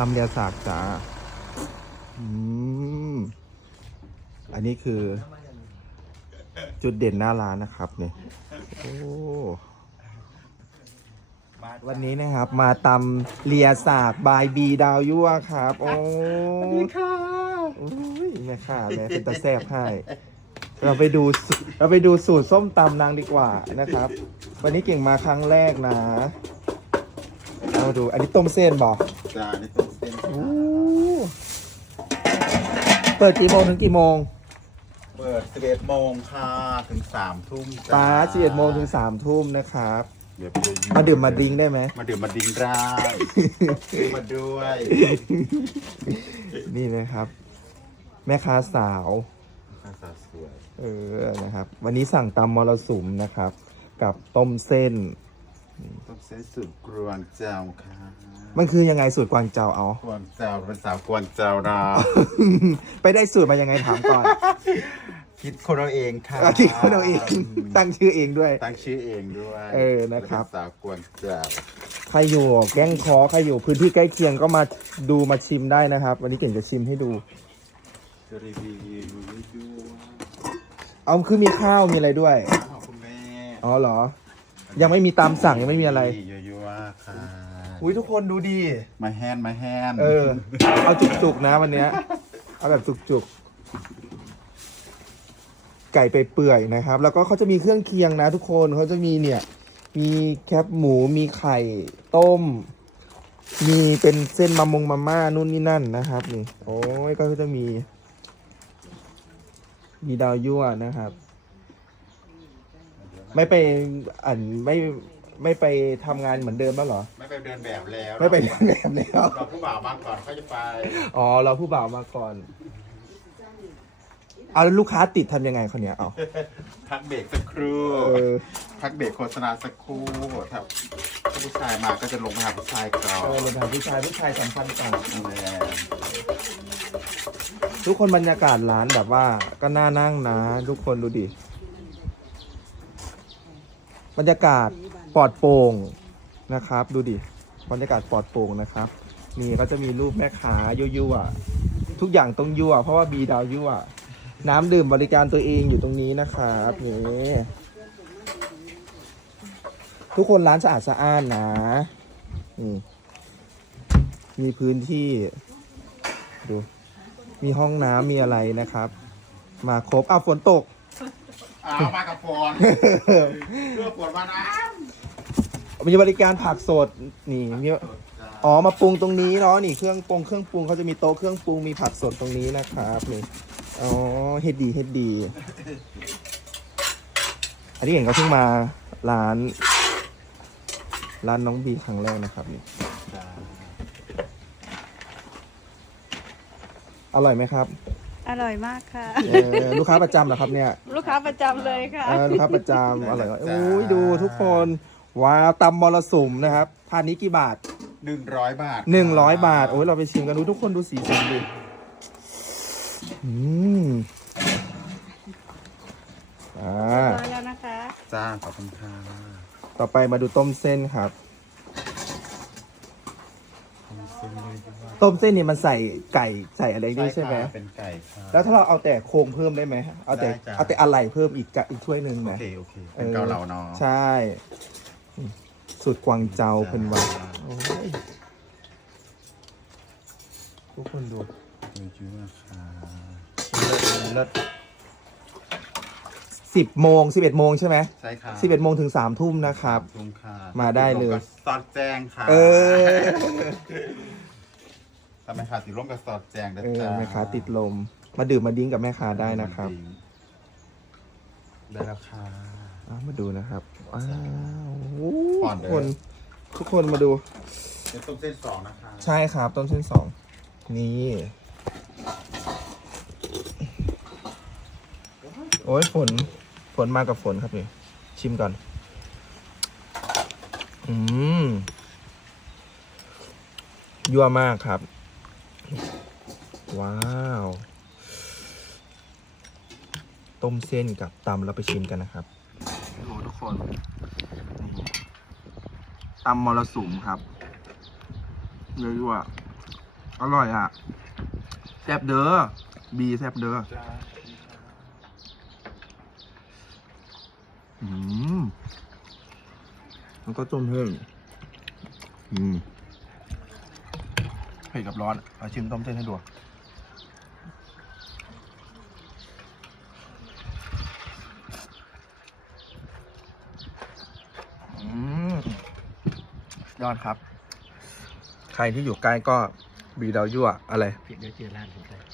ตำเลียสากจ้าอืมอันนี้คือ จุดเด่นหน้าร้านนะครับเนี่ยโอ้วันนี้นะครับ มาตำเลียสากบายบีดาวยั่วครับ โอ้ยค่ะโอ้ยแม่ค่ะแม่เป็นตาแซบให้ เราไปดูสูเราไปดูสูตรส้มตำนางดีกว่านะครับ วันนี้เก่งมาครั้งแรกนะ เอามาดู อันนี้ต้มเส้นบอกจ้านี่ต้มเส้นอู้เปิดกี่โมงถึงกี่โมงเปิด11โมงค่ะถึง3ทุ่มจ้าป้า11โมงถึง3ทุ่มนะครับ เดี๋ยวไปมาดื่มมาดิ้งได้ไหม มาดื่มมาดิ้งได้ซื้อมาด้วยนี่นะครับ แม่ค้าสาวข้าวสาวสวย เออนะครับ วันนี้สั่งตำมรสุมนะครับ กับต้มเส้น ต้มเส้นสูตรกวนเจ้าค่ะมันคือยังไงสูตรกวางเจาเอา กวนเจ้าเป็นสาวกวนเจ้าดาวไปได้สูตรมายังไงถามก่อน คิดคนเราเองค่ะอาคิดคนเอาเอง ตั้งชื่อเองด้วย ตั้งชื่อเองด้วยเออนะครับเป็นสาวกวนเจ้าใครอยู่แก้งคอใครอยู่พื้นที่ใกล้เคียงก็มาดูมาชิมได้นะครับ วันนี้เก่งจะชิมให้ดู จะรีวิวด้วยเอาคือมีข้าวมีอะไรด้วย ขอบคุณแม่ อ๋อเหรอ ยังไม่มีตามสั่งยังไม่มีอะไรยั่วๆค่ะอุ้ยทุกคนดูดี มาแฮนมาแฮนเออ เอาจุกๆนะวันเนี้ย เอาแบบจุกๆ ไก่ไปเปื่อยนะครับ แล้วก็เขาจะมีเครื่องเคียงนะ ทุกคนเขาจะมีเนี่ย มีแคบหมูมีไข่ต้ม มีเป็นเส้นมะมงมาม่านู่นนี่นั่นนะครับนี่โอ้ยก็จะมี มีดาวยั่วนะครับ ไม่ไปอ่านไม่ไม่ไปทำงานเหมือนเดิมแล้วเหรอ ไม่ไปเดินแบบแล้วไม่ไปเรียนแบบแล้วรอผู้บ่าวมาก่อนเขาจะไปอ๋อเราผู้บ่าวมาก่อน เอาแล้วลูกค้าติดทำยังไงคนเนี้ยเอาพักเบรกสักครู่เออพักเบรกโฆษณาสักครู่ถ้าถ้าผู้ชายมาก็จะลงไปหาผู้ชายก่อนเออเราถามผู้ชายผู้ชายสำคัญก่อนแม่ทุกคนบรรยากาศร้านแบบว่าก็น่านั่งนะ ทุกคนดูดิ บรรยากาศปลอดโปร่งนะครับ ดูดิบรรยากาศปลอดโปร่งนะครับนี่ก็จะมีรูปแม่ค้ายั่วๆทุกอย่างต้องยั่วเพราะว่าบีดาวยั่วน้ำดื่มบริการตัวเองอยู่ตรงนี้นะครับนี่ทุกคนร้านสะอาดสะอ้านนะนี่มีพื้นที่ดูมีห้องน้ำมีอะไรนะครับ มาครบอ้าวฝนตก เอามากับฝนเพื่อฝนมานะมีบริการผักสดนี่มีอ๋อมาปรุงตรงนี้เนาะนี่เครื่องปรุงเครื่องปรุงเขาจะมีโต๊ะเครื่องปรุงมีผักสดตรงนี้นะครับนี่อ๋อเฮ็ดดีเฮ็ดดี อันนี้เห็นเขาเพิ่งมาร้าน ร้านน้องบีครั้งแรกนะครับนี่อร่อยไหมครับ อร่อยมากค่ะ เออลูกค้าประจำเหรอครับเนี่ยลูกค้าประจำเลยค่ะ เออลูกค้าประจำอร่อยโอ้ยดูทุกคนว้าวตำมรสุมนะครับทานนี้กี่บาท หนึ่งร้อยบาทหนึ่งร้อยบาท โอ้ยเราไปชิมกันดูทุกคนดูสีสันดิอืมอ่าร้อยแล้วนะคะ จ้าขอบคุณค่ะ ต่อไปมาดูต้มเส้นครับ ต้มเส้นนี่มันใส่ไก่ใส่อะไรด้วยใช่ไหมค่ะเป็นไก่ค่ะ แล้วถ้าเราเอาแต่โครงเพิ่มได้ไหมเอาแต่ได้จ้ะ เอาแต่อะไรเพิ่มอีกกะอีกถ้วยหนึ่งไหมโอเคโอเค เป็นเกาเหลาเนาะใช่อืมสูตรกวางเจาเป็นว่าโอ้ยทุกคนดูยั่วๆค่ะเลิศ สิบโมงสิบเอ็ดโมงใช่ไหมใช่ค่ะสิบเอ็ดโมงถึงสามทุ่มนะครับ ทุ่มค่ะมาได้เลยร่วมกับสอดแจงค่ะเออทำไมค่ะติดร่วมกับสอดแจงนะเออจ๊ะแม่ค้าติดลม มาดื่มมาดิ้งกับแม่ค้าได้นะครับ ได้แล้วค่ะ อะมาดูนะครับว้าวก่อนทุเด้กอ คนทุกคนมาดู เดี๋ยวต้มเส้นสองนะคะใช่ครับ ต้นเส้นสอง นี่ โอ้ยฝน ฝนมากับฝนครับนี่ชิมก่อน อืม ยั่วมากครับ ว้าว ต้มเส้นกับตำเราไปชิมกันนะครับโอ้ทุกคน นี่ตำมรสุมครับยั่วๆอร่อยอะ แซบเด้อ บีแซบเด้อ จ้า อืมแล้วก็ต้มเพิ่มอืมเผ็ดกับร้อนเอาชิมต้มเส้นให้ดูอืมยอดครับ ใครที่อยู่ใกล้ก็บีดาวยั่วอะไรเดี๋ยวเจอร้านผมไป